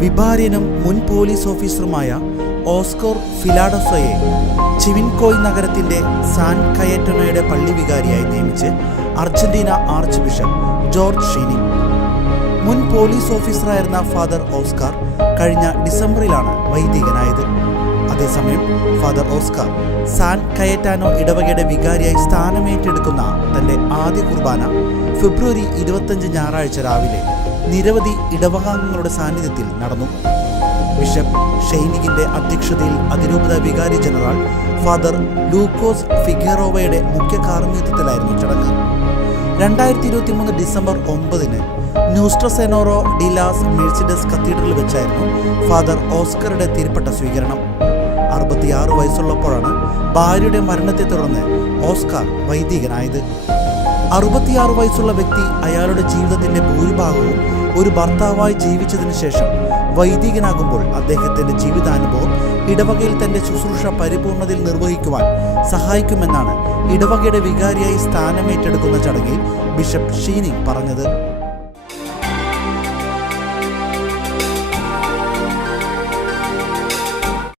വിഭാര്യനും മുൻ police ഓഫീസറുമായ Oscar ഫിലാഡൽഫയെ ചിവിൻകോയ് നഗരത്തിന്റെ San കയറ്റനോയുടെ പള്ളി വികാരിയായി നിയമിച്ച് അർജന്റീന ആർച്ച് ബിഷപ്പ് ജോർജ് ഷീനിങ്. മുൻ പോലീസ് ഓഫീസറായിരുന്ന ഫാദർ ഓസ്കാർ കഴിഞ്ഞ ഡിസംബറിലാണ് വൈദികനായത്. അതേസമയം ഫാദർ ഓസ്കാർ സാൻ കയറ്റാനോ ഇടവകയുടെ വികാരിയായി സ്ഥാനമേറ്റെടുക്കുന്ന തന്റെ ആദ്യ കുർബാന ഫെബ്രുവരി 25 ഞായറാഴ്ച രാവിലെ നിരവധി ഇടവകാംഗങ്ങളുടെ സാന്നിധ്യത്തിൽ നടന്നു. ബിഷപ്പ് ഷെയ്നിഗിന്റെ അധ്യക്ഷതയിൽ അതിരൂപത വികാരി ജനറൽ ഫാദർ ലൂക്കോസ് ഫിഗേറോവയുടെ മുഖ്യ കാർമ്മികത്വത്തിലായിരുന്നു ചടങ്ങ്. 2023 ഡിസംബർ 9 ന്യൂസ്ട്രസെനോറോ ഡി ലാസ് മെഴ്സിഡസ് കത്തീഡ്രലിൽ വെച്ചായിരുന്നു ഫാദർ ഓസ്കറുടെ തിരുപ്പട്ട സ്വീകരണം. 66 വയസ്സുള്ളപ്പോഴാണ് ഭാര്യയുടെ മരണത്തെ തുടർന്ന് ഓസ്കാർ വൈദികനായത്. 66 വയസ്സുള്ള വ്യക്തി അയാളുടെ ജീവിതത്തിന്റെ ഭൂരിഭാഗവും ഒരു ഭർത്താവായി ജീവിച്ചതിന് ശേഷം വൈദികനാകുമ്പോൾ അദ്ദേഹത്തിന്റെ ജീവിതാനുഭവം ഇടവകയിൽ തന്റെ ശുശ്രൂഷ പരിപൂർണതയിൽ നിർവഹിക്കുവാൻ സഹായിക്കുമെന്നാണ് ഇടവകയുടെ വികാരിയായി സ്ഥാനമേറ്റെടുക്കുന്ന ചടങ്ങിൽ ബിഷപ്പ് ഷീനിങ് പറഞ്ഞത്.